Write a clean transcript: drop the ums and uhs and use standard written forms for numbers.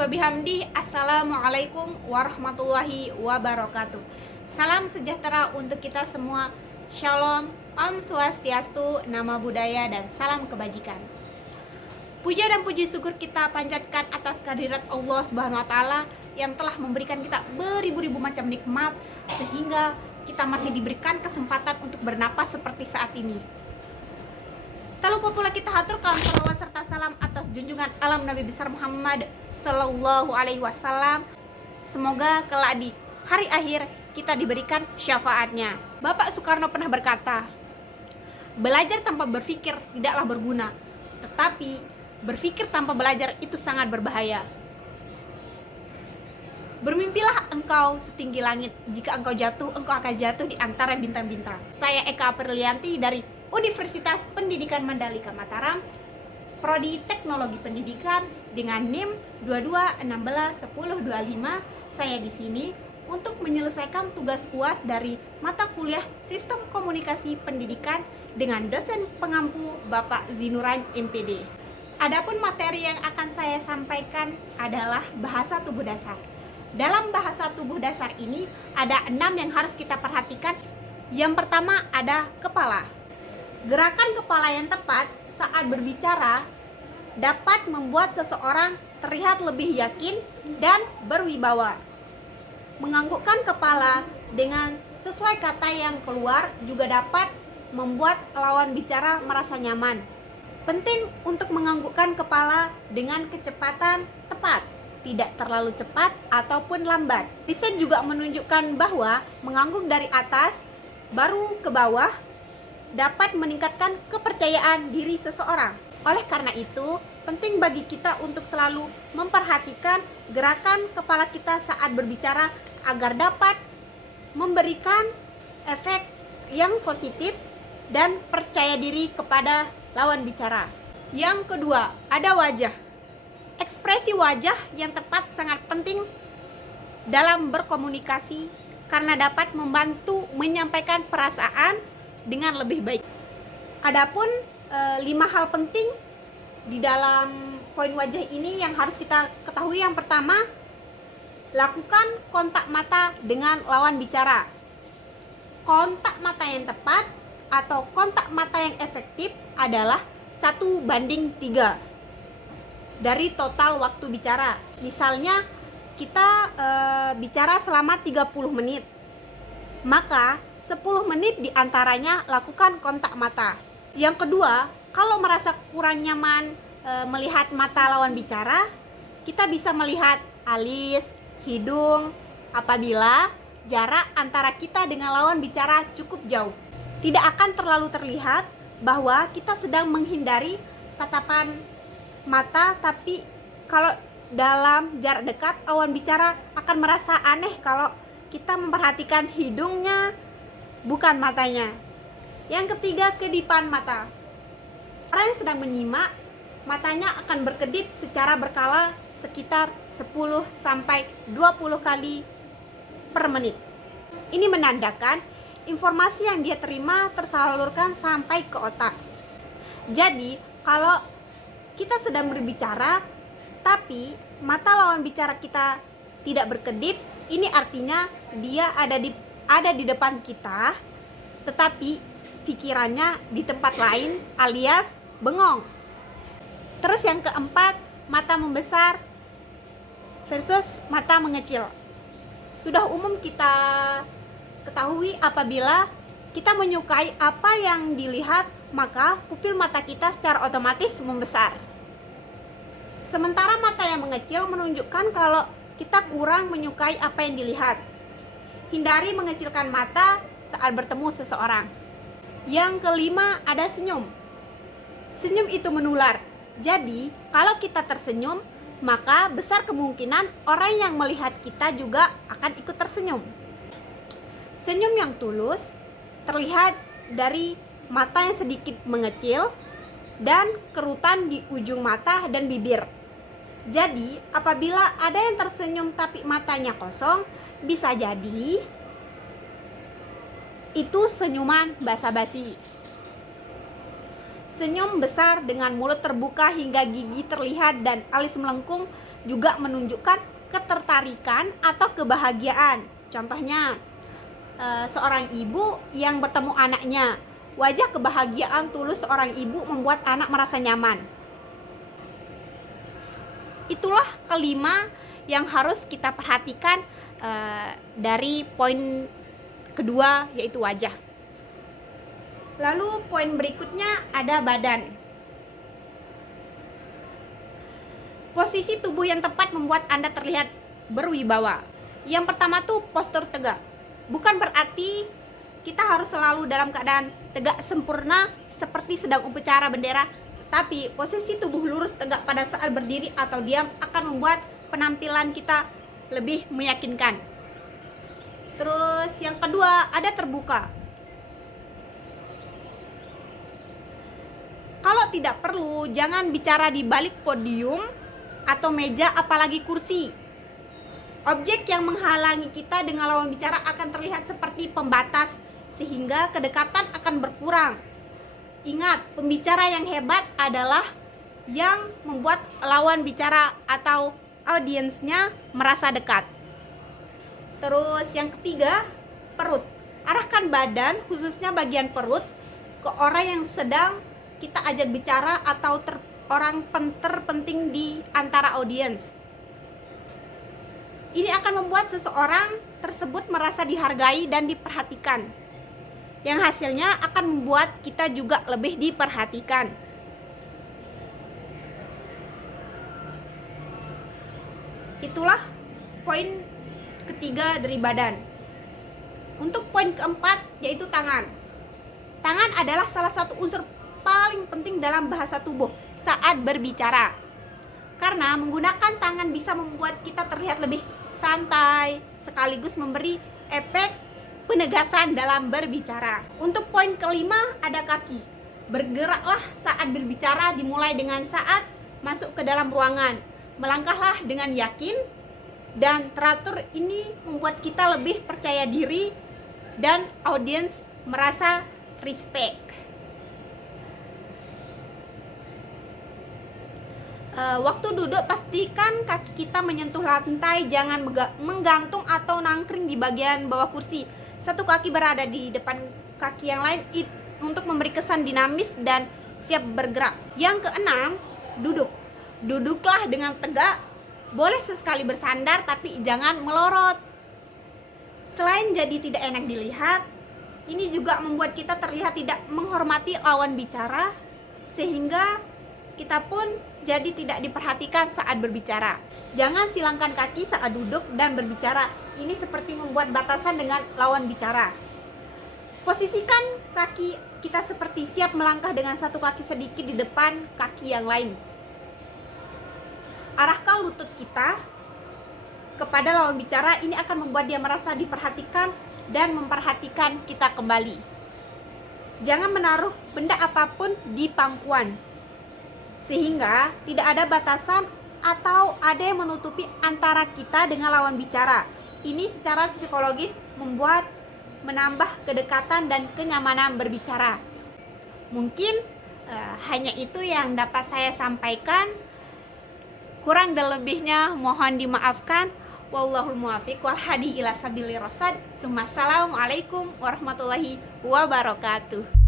wa bihamdi. Assalamualaikum warahmatullahi wabarakatuh. Salam sejahtera untuk kita semua. Shalom, Om Swastiastu, Nama Budaya, dan salam kebajikan. Puja dan puji syukur kita panjatkan atas kehadirat Allah Subhanahu wa Ta'ala yang telah memberikan kita beribu-ribu macam nikmat sehingga kita masih diberikan kesempatan untuk bernapas seperti saat ini. Tak lupa pula kita haturkan salawat serta salam atas junjungan alam Nabi besar Muhammad Sallallahu Alaihi Wasallam. Semoga kelak di hari akhir kita diberikan syafaatnya. Bapak Soekarno pernah berkata, belajar tanpa berpikir tidaklah berguna, tetapi berpikir tanpa belajar itu sangat berbahaya. Bermimpilah engkau setinggi langit, jika engkau jatuh akan jatuh di antara bintang-bintang. Saya Eka Aprilianti dari Universitas Pendidikan Mandalika Mataram, Prodi Teknologi Pendidikan dengan NIM 22161025. Saya di sini untuk menyelesaikan tugas UAS dari mata kuliah Sistem Komunikasi Pendidikan dengan dosen pengampu Bapak Zinuran MPD. Adapun materi yang akan saya sampaikan adalah bahasa tubuh dasar. Dalam bahasa tubuh dasar ini ada 6 yang harus kita perhatikan. Yang pertama ada kepala. Gerakan kepala yang tepat saat berbicara dapat membuat seseorang terlihat lebih yakin dan berwibawa. Menganggukkan kepala dengan sesuai kata yang keluar juga dapat membuat lawan bicara merasa nyaman. Penting untuk menganggukkan kepala dengan kecepatan tepat, tidak terlalu cepat ataupun lambat. Riset juga menunjukkan bahwa mengangguk dari atas baru ke bawah dapat meningkatkan kepercayaan diri seseorang. Oleh karena itu, penting bagi kita untuk selalu memperhatikan gerakan kepala kita saat berbicara agar dapat memberikan efek yang positif dan percaya diri kepada lawan bicara. Yang kedua, ada wajah. Ekspresi wajah yang tepat sangat penting dalam berkomunikasi karena dapat membantu menyampaikan perasaan dengan lebih baik. Adapun 5 hal penting di dalam poin wajah ini yang harus kita ketahui. Yang pertama, lakukan kontak mata dengan lawan bicara. Kontak mata yang tepat atau kontak mata yang efektif adalah 1:3 dari total waktu bicara. Misalnya kita bicara selama 30 menit, maka 10 menit diantaranya lakukan kontak mata. Yang kedua, kalau merasa kurang nyaman melihat mata lawan bicara, kita bisa melihat alis, hidung apabila jarak antara kita dengan lawan bicara cukup jauh. Tidak akan terlalu terlihat bahwa kita sedang menghindari tatapan mata, tapi kalau dalam jarak dekat lawan bicara akan merasa aneh kalau kita memperhatikan hidungnya bukan matanya. Yang ketiga, kedipan mata. Orang yang sedang menyimak, matanya akan berkedip secara berkala sekitar 10-20 kali per menit. Ini menandakan informasi yang dia terima tersalurkan sampai ke otak. Jadi, kalau kita sedang berbicara tapi mata lawan bicara kita tidak berkedip, ini artinya dia ada di depan kita tetapi pikirannya di tempat lain alias bengong. Terus yang keempat, mata membesar versus mata mengecil. Sudah umum kita ketahui apabila kita menyukai apa yang dilihat, maka pupil mata kita secara otomatis membesar. Sementara mata yang mengecil menunjukkan kalau kita kurang menyukai apa yang dilihat. Hindari mengecilkan mata saat bertemu seseorang. Yang kelima, ada senyum. Senyum itu menular. Jadi, kalau kita tersenyum, maka besar kemungkinan orang yang melihat kita juga akan ikut tersenyum. Senyum yang tulus terlihat dari mata yang sedikit mengecil dan kerutan di ujung mata dan bibir. Jadi, apabila ada yang tersenyum tapi matanya kosong, bisa jadi itu senyuman basa-basi. Senyum besar dengan mulut terbuka hingga gigi terlihat dan alis melengkung juga menunjukkan ketertarikan atau kebahagiaan. Contohnya, seorang ibu yang bertemu anaknya. Wajah kebahagiaan tulus seorang ibu membuat anak merasa nyaman. Itulah kelima yang harus kita perhatikan dari poin kedua, yaitu wajah. Lalu poin berikutnya ada badan. Posisi tubuh yang tepat membuat Anda terlihat berwibawa. Yang pertama tuh postur tegak. Bukan berarti kita harus selalu dalam keadaan tegak sempurna seperti sedang upacara bendera, tapi posisi tubuh lurus tegak pada saat berdiri atau diam akan membuat penampilan kita lebih meyakinkan. Terus yang kedua ada terbuka. Kalau tidak perlu, jangan bicara di balik podium atau meja, apalagi kursi. Objek yang menghalangi kita dengan lawan bicara akan terlihat seperti pembatas, sehingga kedekatan akan berkurang. Ingat, pembicara yang hebat adalah yang membuat lawan bicara atau audiensnya merasa dekat. Terus yang ketiga, perut. Arahkan badan, khususnya bagian perut, ke orang yang sedang kita ajak bicara atau orang terpenting di antara audiens. Ini akan membuat seseorang tersebut merasa dihargai dan diperhatikan, yang hasilnya akan membuat kita juga lebih diperhatikan. Itulah poin ketiga dari badan. Untuk poin keempat, yaitu tangan. Tangan adalah salah satu unsur paling penting dalam bahasa tubuh saat berbicara, karena menggunakan tangan bisa membuat kita terlihat lebih santai sekaligus memberi efek penegasan dalam berbicara. Untuk poin kelima ada kaki. Bergeraklah saat berbicara, dimulai dengan saat masuk ke dalam ruangan. Melangkahlah dengan yakin dan teratur. Ini membuat kita lebih percaya diri dan audiens merasa respect. Waktu duduk, pastikan kaki kita menyentuh lantai, jangan menggantung atau nangkring di bagian bawah kursi. Satu kaki berada di depan kaki yang lain untuk memberi kesan dinamis dan siap bergerak. Yang keenam, duduk. Duduklah dengan tegak, boleh sesekali bersandar tapi jangan melorot. Selain jadi tidak enak dilihat, ini juga membuat kita terlihat tidak menghormati lawan bicara, sehingga kita pun jadi tidak diperhatikan saat berbicara. Jangan silangkan kaki saat duduk dan berbicara. Ini seperti membuat batasan dengan lawan bicara. Posisikan kaki kita seperti siap melangkah dengan satu kaki sedikit di depan kaki yang lain. Arahkan lutut kita kepada lawan bicara. Ini akan membuat dia merasa diperhatikan dan memperhatikan kita kembali. Jangan menaruh benda apapun di pangkuan, sehingga tidak ada batasan atau ada yang menutupi antara kita dengan lawan bicara. Ini secara psikologis menambah kedekatan dan kenyamanan berbicara. Mungkin hanya itu yang dapat saya sampaikan. Kurang dan lebihnya mohon dimaafkan. Wallahul muwaffiq wal hadi ila sabilir rasyad. Assalamualaikum warahmatullahi wabarakatuh.